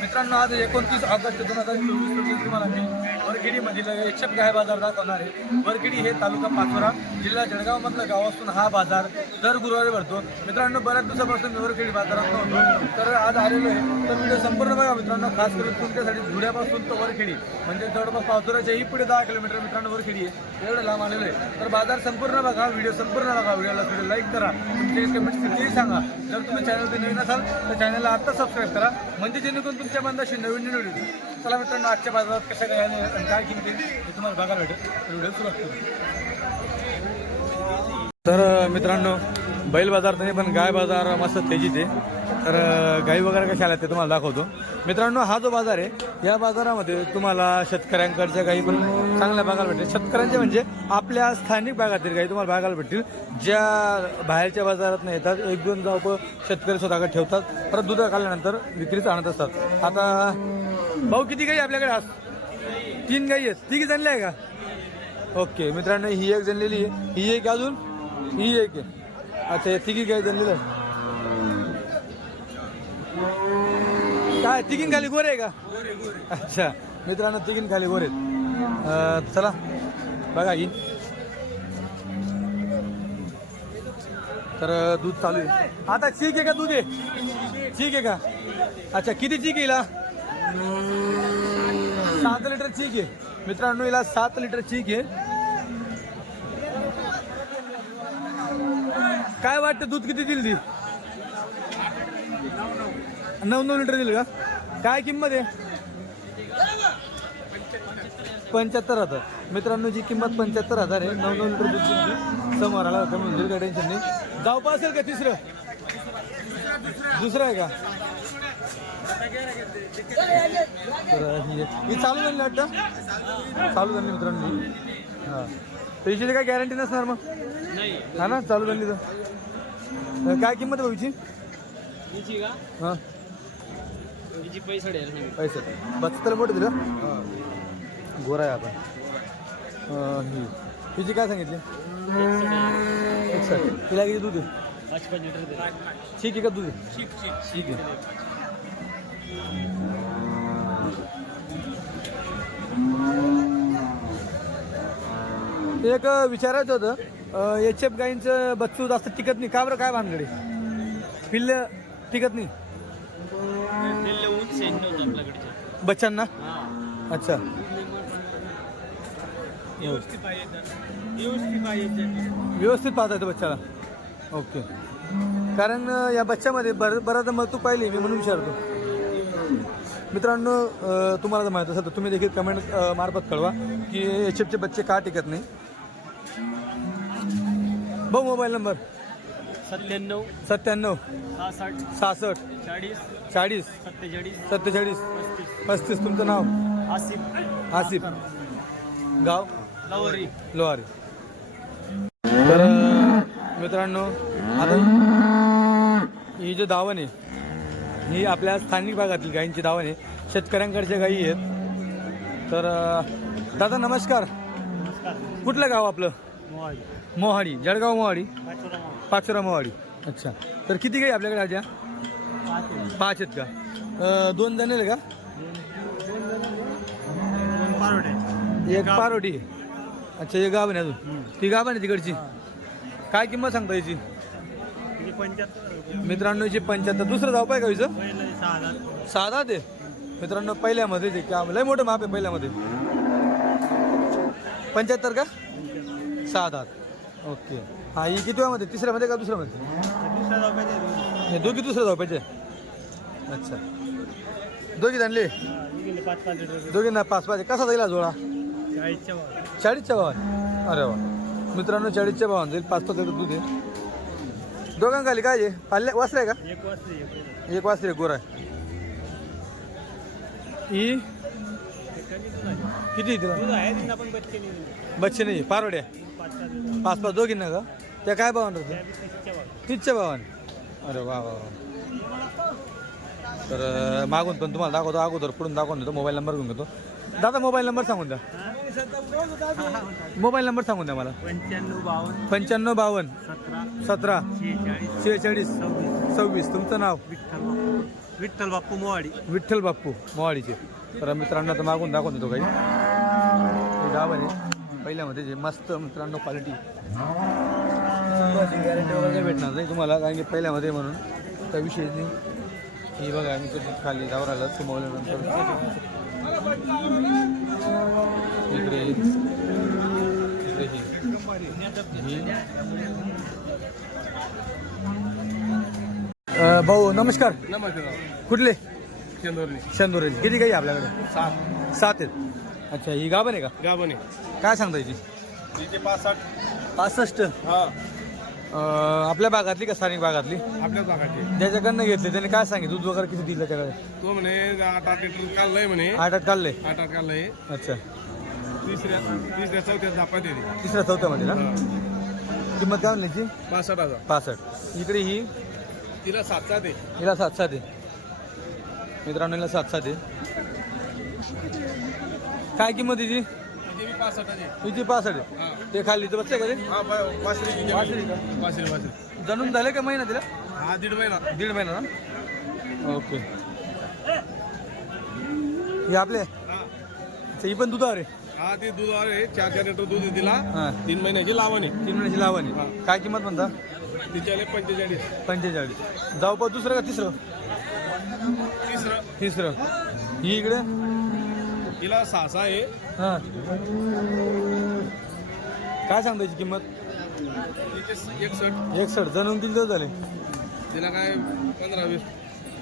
मित्रांनो आज एकोणतीस ऑगस्ट दोन हजार चोवीस रोजी तुम्हाला मी वरगिडीमधील एकशेप गाय बाजार दाखवणार आहे. वरगिडी हे तालुका पाचोरा जिल्हा जळगावमधलं गाव असून हा बाजार दर गुरुवारी भरतो. मित्रांनो बऱ्याच दिवसापासून मी वरखेडी बाजारात होतो तर आज आलेलो आहे. तर व्हिडिओ संपूर्ण बघा मित्रांनो. खास करून तुमच्यासाठी धुळ्यापासून तर वरखेडी म्हणजे जवळपास पाचोराच्याही पुढे दहा किलोमीटर मित्रांनो वरखेडी आहे. एवढं लांब आलेलं आहे. तर बाजार संपूर्ण बघा व्हिडिओ संपूर्ण बघा. व्हिडिओला व्हिडिओ लाईक करा. तुमचे कमेंट्स कितीही सांगा. जर तुम्ही चॅनलवरती नवीन असाल तर चॅनलला आत्ता सबस्क्राईब करा. म्हणजे जेणेकरून तुमच्या बंदाशी नवीन नवीन होती चला मित्रांनो आजच्या बाजारात कशा काय आणि काय किमती हे तुम्हाला बघायला भेटेल. तर व्हिडिओ सुरुवात करू. तर मित्रांनो बैल बाजार नाही पण गाय बाजार मस्त तेजीत आहे. तर गाई वगैरे कशा आल्या ते तुम्हाला दाखवतो. मित्रांनो हा जो बाजार आहे या बाजारामध्ये तुम्हाला शेतकऱ्यांकडच्या गाई पण चांगल्या बघायला भेटतील. शेतकऱ्यांच्या म्हणजे आपल्या स्थानिक भागातील गाई तुम्हाला बघायला भेटतील. ज्या बाहेरच्या बाजारात नाही येतात एक दोन जाऊ शेतकरी स्वतःकडे ठेवतात परत दूध काढल्यानंतर विक्रीच आणत असतात. आता भाऊ किती गाई आपल्याकडे आज? तीन गाई आहेत. तिघी जणल्या आहे का? ओके मित्रांनो ही एक जणलेली आहे. ही एक अजून? ही एक आहे. अच्छा तिघी गाई जणलेली आहे काय तिघीन खाली गोरे आहे का? अच्छा मित्रांनो तिघीन खाली गोरे आहेत. चला बघा ही. तर दूध चालू आहे. आता चीक आहे का दूध आहे? चीक आहे का? अच्छा किती चीक आहे हिला? सात लिटर चीक आहे. मित्रांनो हिला सात लिटर चीक आहे. काय वाटतं दूध किती दिली ती नऊ नऊ लिटर दिलं का? काय किंमत आहे? पंच्याहत्तर हजार. मित्रांनो जी किंमत पंच्याहत्तर हजार आहे नऊ नऊ लिटर दूध दिली. समोर आला कमी होईल काय टेन्शन नाही जाऊ असेल का तिसरं? दुसरं आहे का? ही चालू झाली वाटतं? चालू झाली मित्रांनो ही. हिची काय गॅरंटी नसणार मग? हा ना? चालू झाली तर. काय किंमत भाऊची हां. हिची पैसे पैसे बच्च तर मोठं दिलं? गोरा आहे आपण. ही काय सांगितली? तिला किती दूध. ठीक आहे का दूध आहे? ठीक ठीक. ठीक आहे. एक विचारायचं होतं. एच एफ गाईंचं बच्चू जास्त टिकत नाही. का बरं? काय भानगडे? पिल्ल टिकत नाही. बच्चांना? हा. अच्छा. व्यवस्थित पाहता येतं बच्चाला. ओके. कारण या बच्च्यामध्ये बर बराच मग तू पाहिली मी म्हणून विचारतो. मित्रांनो तुम्हाला जर माहीत असेल तर तुम्ही देखील कमेंट मार्फत कळवा की एच एफचे बच्चे का टिकत नाही. भाऊ मोबाईल नंबर. सत्त्याण्णव सत्त्याण्णव सहासष्ट सहासष्ट चाळीस चाळीस सत्तेचाळीस सत्तेचाळीस पस्तीस. तुमचं नाव? आसिफ. आसिफ. गाव? लवरी लोहारी. तर अं, मित्रांनो आता ही जी दावण आहे ही आपल्या स्थानिक भागातील गायींची दावण आहे. शेतकऱ्यांकडच्या गायी आहेत. तर अं, दादा नमस्कार. कुठलं गाव आपलं? मोहाडी. मोहाडी जळगाव मोहाडी. पाचोरा पाचोरा मोहाडी अच्छा. तर किती गाई आपल्याकडे आज्या पाच आहेत. का? अं, दोन जण आहेत का? एक पारोटी आहे. अच्छा एक गाभण आहे अजून? ती गाभण आहे तिकडची? काय किंमत सांगता याची? मित्रांनो याची पंच्याहत्तर. दुसरं धाव पाय का हिचं साधा ते मित्रांनो पहिल्यामध्ये ते क्या लय मोठं माप आहे पहिल्यामध्ये. पंच्याहत्तर का? सहा दात ओके. हा ही किती मध्ये तिसऱ्यामध्ये का दुसऱ्यामध्ये दुसऱ्या जाऊ हे दोघी दुसऱ्या धाव पाहिजे अच्छा. दोघी आणली पाहिजे पाच पाच लिटर दोघींना पाच पाच. कसा जाईल हा जोडा? चाळीसच्या भाव चाळीसच्या अरे वा. मित्रांनो चाळीसच्या भावाने जाईल. पाच पाच लिटर दूध आहे. दोघांखाली काय आहे? पाल्ल्या वासरे का? एक वाजता एक एक वासरे गोरा आहे. ही? किती तिला दूध आहे पण बच्चे नाही बच्चे नाही पाच पाच लिटर पाच पाच. दोघींना का? त्या काय भावानं होतं? तीसच्या भाव तीसच्या भावाने. अरे वा वा तर मागून पण तुम्हाला दाखवतो अगोदर पुढून दाखवून देतो मोबाईल नंबर घेऊन घेतो. दादा मोबाईल नंबर सांगून द्या. मोबाईल नंबर सांगून द्या मला. पंच्याण्णव बावन्न. पंच्याण्णव बावन्न. सतरा. शेहेचाळीस. सव्वीस. तुमचं नाव? विठ्ठल बाप्पू. मोवाडी विठ्ठल बाप्पू मोवाडीचे तर मित्रांनो तर मागून दाखवून देतो काही. गाव आहे. पहिल्यामध्ये जे मस्त मित्रांनो क्वालिटी गॅरंटी वगैरे काही भेटणार नाही तुम्हाला कारण की पहिल्यामध्ये म्हणून. काही विषय नाही. ही बघा मी कधी खाली दावराला सुमवल्यानंतर. इकडे भाऊ नमस्कार. नमस्कार कुठले? चंदोरली. शंदोरे किती काही आपल्याकडे? सात. सात आहेत. अच्छा ही गाभण आहे का? गाबने काय सांगता याची तिचे साठ पासष्ट. हा. आपल्या भागातली का स्थानिक भागातली? आपल्याच भागाचे ज्याच्याकडनं घेतले त्याने काय सांगितलं? दूध वगैरे किती दिलं त्याच्याकडे तो म्हणे आठ आठ लिटर काढलंय म्हणे. आठ आठ काढले आठ आठ काढलंय. अच्छा. तिसऱ्या तिसऱ्या चौथ्या येते. तिसऱ्या चौथ्यामध्ये ना किंमत काय म्हणली याची पासष्ट हजार. पासष्ट. इकडे ही? तिला सात सात आहे. हिला सात सात आहे. मित्रांनो हिला सात सात आहे. काय किंमत तिची? बी पासष्ट आहे? ते खाली तर बसते का ते? हा वासरी का? जणून झाले का महिना तिला? हा दीड महिना. दीड महिना ना? ओके. हे आपले? हा. अच्छा, ही पण दुधावर आहे? हा ते दूध आहे. चार चार लिटर दूध तिला. हां. तीन महिन्याची लावण. तीन महिन्याची लावणी. काय किंमत म्हणता? तिच्याले पंचेचाळीस. पंचेचाळीस. जाऊ पण दुसरं का तिसरं? तिसरं. तिसरं. ही इकडे? तिला सहा सहा आहे. हां. काय सांगता याची किंमत? एकसष्ट. एकसठ जणून किती दिवस झाले? तिला काय पंधरा वीस.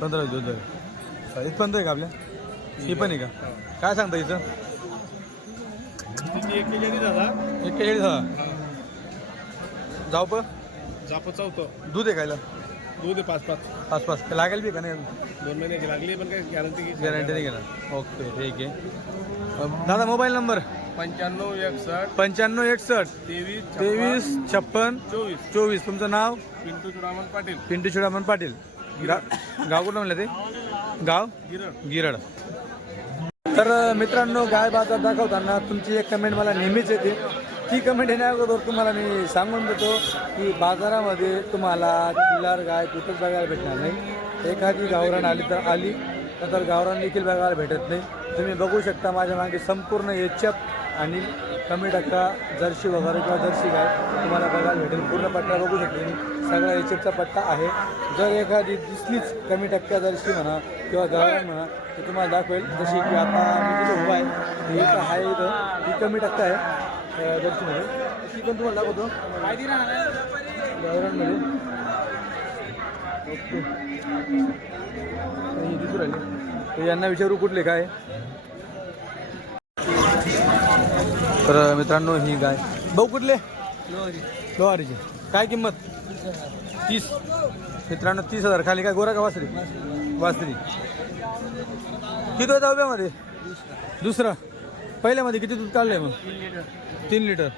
पंधरा दिवस झाले. पण आहे का आपल्या? ही पण आहे का? काय सांगता हिचं तिची एक्केचाळीस हजार एक्केचाळीस हा. जाऊ पण. जाप चौथं दूध आहे खायला? दूध आहे पाच पाच पाच पाच लागेल बी का नाही दोन महिन्याची लागली पण काही गॅरंटी गॅरंटी नाही घेणार. ओके ठीक आहे. दादा मोबाईल नंबर? पंच्याण्णव एकसष्ट पंच्याण्णव एकसष्ट तेवीस तेवीस छप्पन चोवीस. चोवीस. तुमचं नाव? पिंटू चुडामन पाटील. पिंटू चिडामन पाटील. गा गाव कुठं म्हणलं ते? गाव? गिरण गिरड. तर मित्रांनो गाय बाजार दाखवताना तुमची एक कमेंट मला नेहमीच येते. ती कमेंट येण्या अगोदर तुम्हाला मी सांगून देतो की बाजारामध्ये तुम्हाला किल्लार गाय कुठंच बघायला भेटणार नाही. एखादी गावरान आली तर आली. नंतर गावरान देखील बघायला भेटत नाही. तुम्ही बघू शकता माझ्या मागे संपूर्ण एचप आणि कमी टक्का जर्सी वगैरे किंवा जर्सी गाय तुम्हाला बघायला भेटेल. पूर्ण पट्टा बघू शकतो तुम्ही. सगळा एचपचा पट्टा आहे. जर एखादी दिसलीच कमी टक्का जर्सी म्हणा किंवा गावरान म्हणा ते तुम्हाला दाखवेल. जशी की आता तिथे उभा आहे ही आहे इथं. ही कमी टक्का आहे. जर्सीमध्ये. ती पण तुम्हाला दाखवतो. गावरानमध्ये. ओके ही तर यांना विचारू कुठले काय? तर मित्रांनो ही गाय. भाऊ कुठले? लोहारीचे. काय किंमत? तीस. मित्रांनो तीस हजार. खाली काय गोरा का वासरी? वासरी. किती होता उभ्यामध्ये? दुसरा. पहिल्यामध्ये किती दूध काढलंय मग? तीन लिटर.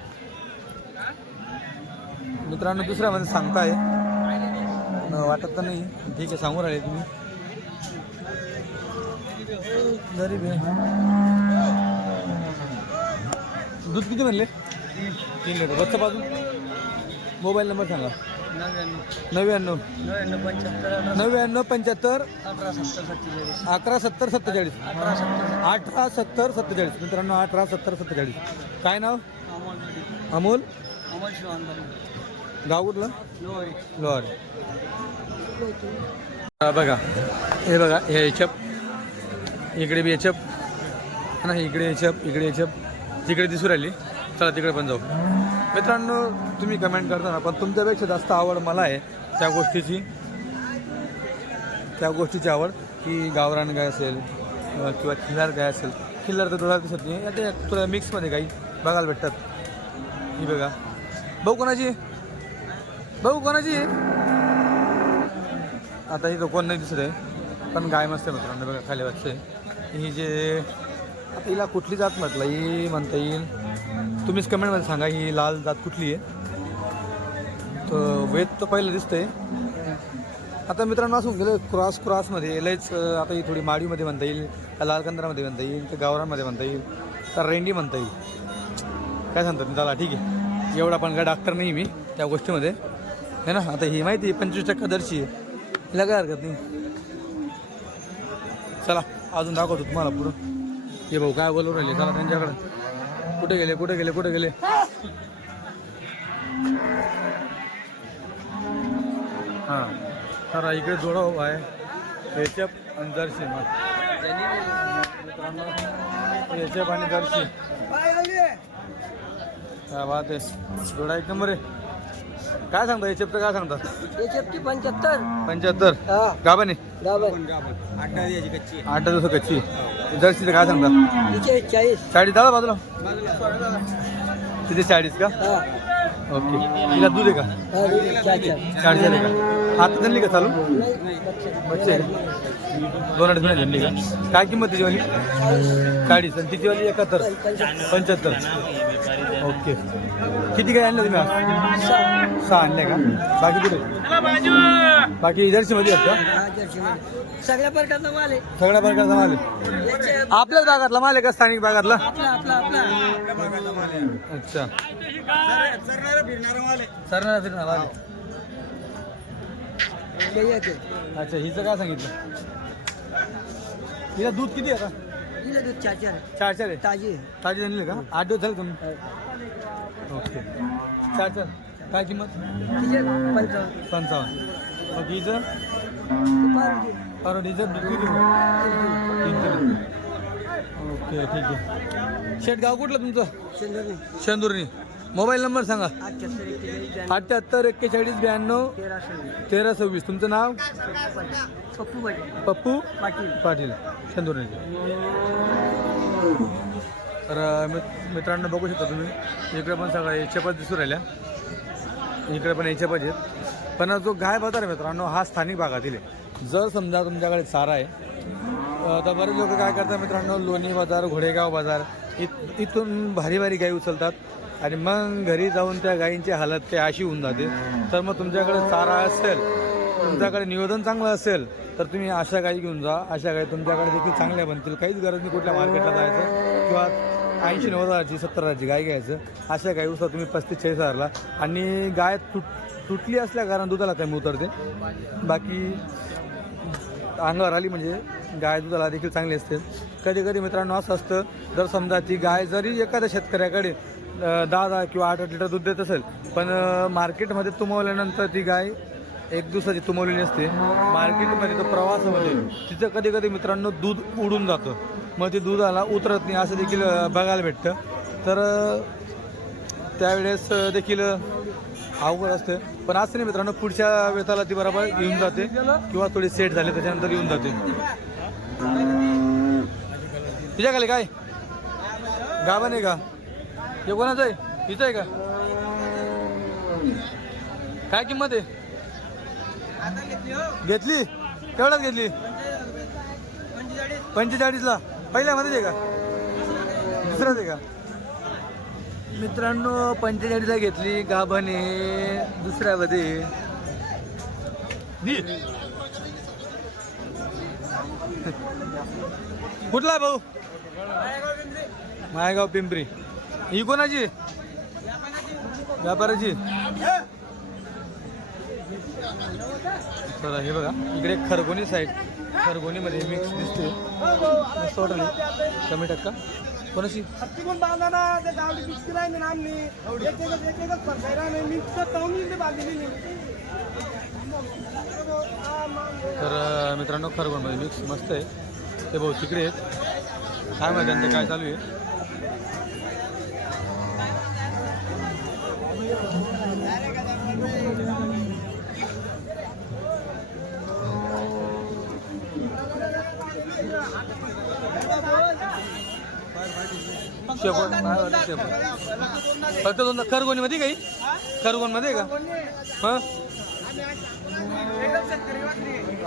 मित्रांनो दुसऱ्यामध्ये सांगताय. वाटत तर नाही. ठीक आहे सांगून राहिले तुम्ही. गरीब आहे. दूध किती म्हणले? तीन लिटर बच्चा बाजू मोबाईल नंबर सांगा. नव्याण्णव. नव्याण्णव नव्याण्णव पंच्याहत्तर. अकरा सत्तर सत्तेचाळीस. अठरा सत्तर सत्तेचाळीस. मित्रांनो अठरा सत्तर सत्तेचाळीस. काय नाव? अमोल अमोल? गाव कुठलं? हा, बघा. हे बघा हे एचप इकडे बी एचप ना इकडे एचप इकडे एचप तिकडे दिसू राहिली. चला तिकडे पण जाऊ. मित्रांनो तुम्ही कमेंट करता ना पण तुमच्यापेक्षा जास्त आवड मला आहे त्या गोष्टीची. त्या गोष्टीची आवड की गावरान गाय असेल किंवा खिल्लार गाय असेल. खिल्लार तर तुला दिसत नाही. आता तुला मिक्समध्ये काही बघायला भेटतात. ही बघा. भाऊ कोणाची? भाऊ कोणाची आहे? आता ही कोण नाही दिसत आहे. पण गाय मस्त आहे मित्रांनो बघा खाली वाटते ही जे आता हिला कुठली जात म्हटलं ही म्हणता येईल. तुम्हीच कमेंटमध्ये सांगा ही लाल जात कुठली आहे. तर वेद तर पहिलं दिसतंय. आता मित्रांनो असं गेलं क्रॉस क्रॉसमध्ये लयच आता ही थोडी माडीमध्ये म्हणता येईल का लाल कंदरामध्ये म्हणता येईल तर गावरांमध्ये म्हणता येईल तर रेंडी म्हणता येईल. काय सांगतो चला ठीक आहे. एवढा पण काय डॉक्टर नाही मी त्या गोष्टीमध्ये. है ना? आता ही माहिती आहे पंचवीस टक्का दर्शी आहे. हिला काय हरकत नाही. चला अजून दाखवतो तुम्हाला पुढं. हे भाऊ काय बोलू राहिले? चला त्यांच्याकडं. कुठे गेले? कुठे गेले? कुठे गेले? हां. तर इकडे जोडा उभा आहे. एचएफ आणि दर्शी मग. मित्रांनो आणि दर्शी काय बात आहे. जोडा एक नंबर आहे. काय सांगता एचएफचं काय सांगता? याच्यात पंच्याहत्तर. पंच्याहत्तर? हा. गाबाने गाभण. आठ दिवस कच्ची जर्सीचं काय सांगता? तिचे चाळीस. चाळीस दादा बाजूला? तिथे चाळीस का? हा. ओके. तिला दूध आहे का? हा, दिली, चार चार चाळीस झाले का? आता त्यांनी का चालू? बच्चे. बच्चे आहे का? दोन अडीच महिने झाली का काय किंमत तिची वाली. चाळीस आणि तिची वाली एकाहत्तर पंच्याहत्तर. ओके किती काय आणलं तुम्ही आज? सहा. आणले का बाकी कुठे बाकी जर्सी मध्ये आहेत का जर्सीमध्ये. सगळ्या प्रकारचा माल आहे सगळ्या प्रकारचा माल आहे याचे आपल्याच भागातला माल आहे का स्थानिक भागातला आपला आपला आपला अच्छा सरणार फिरणार माल आहे. येते. अच्छा हिचं काय सांगितलं हिला दूध किती आहे दिले दूध चार चार चार चार आहे? ताजी आहे. ताजी आणली का? आठ दिवस झाले तुम्ही? ओके. चार चार. काय किंमत? तिचे पंचावन्न. पंचावन्न. मग हिचं? ती पावती. कारण हिचं किती? तीन किलो. ओके ठीक आहे. शेट गाव कुठलं तुमचं? शेंदुर्णी. शेंदुर्णी. मोबाईल नंबर सांगा. अठ्ठ्याहत्तर एक्केचाळीस ब्याण्णव. अठ्ठ्याहत्तर एक्केचाळीस ब्याण्णव. तेरा सव्वीस. तेरा सव्वीस. तुमचं नाव? पप्पू पाटील. पप्पू पाटील. पाटील शेंदुर्णी तर मित- मित्रांनो बघू शकता तुम्ही इकडे पण सगळ्या याच्यापाच दिसून राहिल्या. इकडे पण याच्यापाच आहेत. पण जो गाय बाजार आहे मित्रांनो हा स्थानिक भागातील आहे. जर समजा तुमच्याकडे चारा आहे तर बरेच लोक काय करतात मित्रांनो लोणी बाजार घोडेगाव बाजार इत इथून भारी भारी गाई उचलतात. आणि मग घरी जाऊन त्या गायींची हालत ते अशी होऊन जाते. तर मग तुमच्याकडे चारा असेल तुमच्याकडे निवेदन चांगलं असेल तर तुम्ही अशा गाई घेऊन जा अशा गाई तुमच्याकडे देखील चांगल्या बनतील. काहीच गरज नाही कुठल्या मार्केटला जायचं किंवा ऐंशी नव्वद हजारची सत्तर हजारची गाय घ्यायचं. अशा गाई उसा तुम्ही पस्तीस चाळीस हजारला. आणि गाय तुट तुटली असल्या कारण दुधाला कमी उतरते. बाकी अंगावर आली म्हणजे गाय दुधाला देखील चांगली असते. कधी कधी मित्रांनो असं असतं जर समजा ती गाय जरी एखाद्या शेतकऱ्याकडे दहा दहा किंवा आठ आठ लिटर दूध देत असेल पण मार्केटमध्ये तुमवल्यानंतर ती गाय एक दिवसाची तुमवलेली असते. मार्केटमध्ये तर प्रवासामध्ये तिचं कधी कधी मित्रांनो दूध उडून जातं. मग ते दुधाला उतरत नाही असं देखील बघायला भेटतं. तर त्यावेळेस देखील अवघड असतं. पण असं नाही मित्रांनो पुढच्या वेताला ती बरोबर येऊन जाते किंवा थोडी सेट झाली त्याच्यानंतर येऊन जाते. तिच्या खाली काय? गाभा नाही का? हे कोणाचं आहे? हिचं आहे का? काय किंमत आहे? घेतली केवढ्यात घेतली? पंचेचाळीसला. पहिल्यामध्ये आहे का? दुसऱ्याच आहे का? मित्रांनो पंचेचाळीसला घेतली. गाभाने दुसऱ्यामध्ये नी. कुठला आहे भाऊ? मायगाव पिंपरी. ही कोणाची? व्यापाराची. तर हे बघा. इकडे खरगोनी साईड खरगोनीमध्ये मिक्स दिसते मस्त वाटली. कमी टक्का. कोणाची तर मित्रांनो खरगोनमध्ये मिक्स मस्त आहे. ते भाऊ तिकडे आहेत. काय माहिती त्यांचं काय चालू आहे? शेपट शेपट फक्त दोन खरगोनीमध्ये काही खरगोनमध्ये का? हां?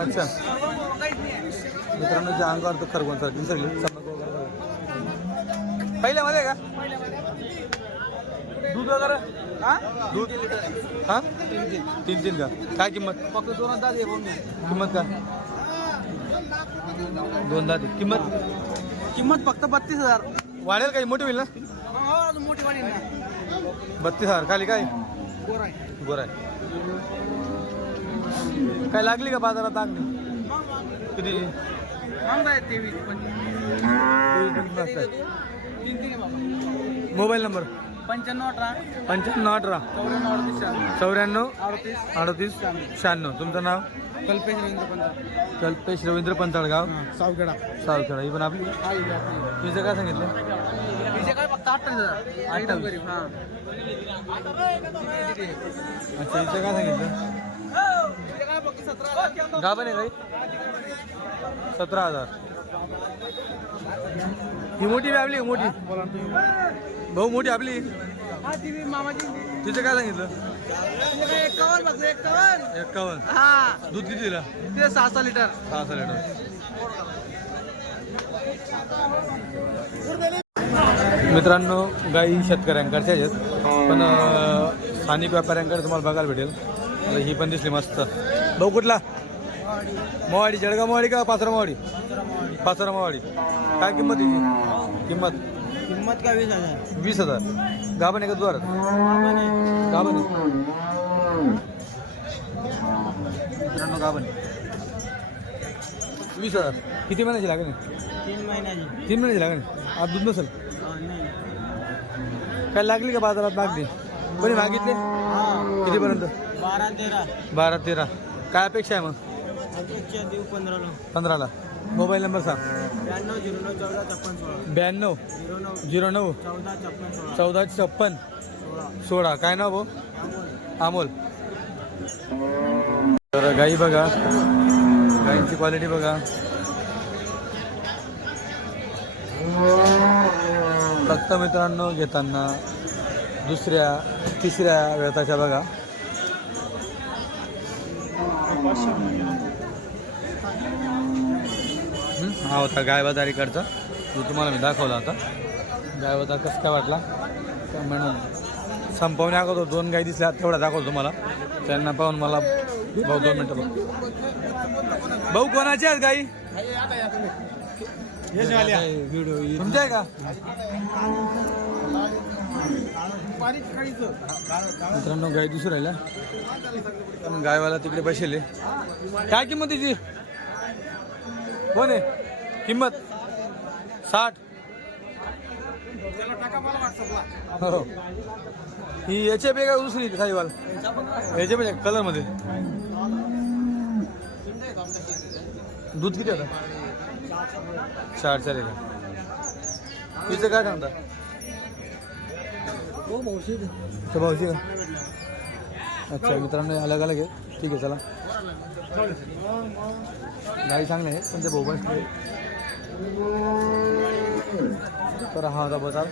अच्छा. मित्रांनो जे अंगावर तर खरगोन सर दिसली पहिल्यामध्ये का? दूध वगैरे? दूध? हा? तीन तीन का? काय किंमत? फक्त दोन किंमत काय? दोन दाद किंमत? किंमत फक्त बत्तीस हजार. वाढेल काही? मोठी होईल ना? मोठी वाणी ना. बत्तीस हजार. खाली काय? गोर आहे. गोर आहे. काय लागली का बाजारात लागली किती? महाग आहे तेवीस पण तीन तीन आहे. बाबा मोबाईल नंबर? पंच्याण्णव अठरा. पंच्याण्णव अठरा. चौऱ्याण्णव अडतीस शहाण्णव. चौऱ्याण्णव. अडतीस. अडतीस. शहाण्णव. तुमचं नाव? कल्पेश रवींद्र पंत कल्पेश रवींद्र पंचाळगाव सावखेडा. सावखेडा. ही पण आपली? हा इथे आपली. तुझं काय सांगितलं? तिचे काय फक्त अठ्ठावीस हजार. एकदम अठ्ठावीस. गरीब. हां. अच्छा हिचं काय सांगितलं? तिचे काय फक्त सतरा हजार. गाभण आहे काही सतरा हजार ही मोठी आपली मोठी भाऊ मोठी आपली? हा ती बी मामाची. तिचं काय सांगितलं? एकावन्न फक्त एकावन्न एक्कावन्न. हा. दूध किती दिला? ते सहा सहा लिटर. सहा सहा लिटर. मित्रांनो गाई शेतकऱ्यांकडच्या आहेत. पण स्थानिक व्यापाऱ्यांकडे तुम्हाला बघायला भेटेल. ही पण दिसली मस्त. भाऊ कुठला? मोवाडी जळगाव मोवाडी का पाचरा मोवाडी पाचरा मोवाडी काय किंमत तिची किंमत? किंमत काय वीस हजार? वीस हजार. गाभण आहे का द्वार गाभण आहे. मित्रांनो गाभण आहे. वीस हजार. किती महिन्याची लागेल? तीन महिन्याची. तीन महिन्याची लागेल? आज दूध नसेल? नाही. काय लागली का बाजारात मागणी? कोणी मागितले? हा. कितीपर्यंत? बारा तेरा. बारा तेरा. काय अपेक्षा आहे मग? अपेक्षा देऊ पंधराला. पंधराला. मोबाईल नंबर सांग. ब्याण्णव झिरो नऊ चौदा छप्पन सोळा. ब्याण्णव झिरो नऊ झिरो नऊ चौदा छप्पन सोळा. चौदा छप्पन सोळा. सोळा. काय नाव भाऊ? अमोल. तर गाई बघा. गाईंची क्वालिटी बघा. फक्त मित्रांनो घेताना दुसऱ्या तिसऱ्या वेताच्या बघा. हं? होता गाय बाजारीकडचा जो तुम्हाला मी दाखवला होता. गाय बाजार कसं काय वाटला? म्हणून संपवण्या अगोदर दोन गाय दिसल्या तेवढा दाखवतो तुम्हाला. त्यांना पाहून मला भाऊ दोन मिनटं बघ. भाऊ कोणाची आहेत गाई? व्हिडिओ तुमच्या आहे का? मित्रांनो गाय दिसून राहिल्या. गायवाला तिकडे बसेले काय किंमत तिची? हो कोण आहे किंमत. साठ. हो. ही याच्या पे काय दुसरी साईवाल याच्या पे कलरमध्ये दूध किती होता? चार चार आहे का तिचं काय सांगता? तर भाऊशी का? अच्छा मित्रांनो अलग अलग आहे. ठीक आहे चला. गाडी चांगली आहे पण ते बोबस तर हा होता बसाल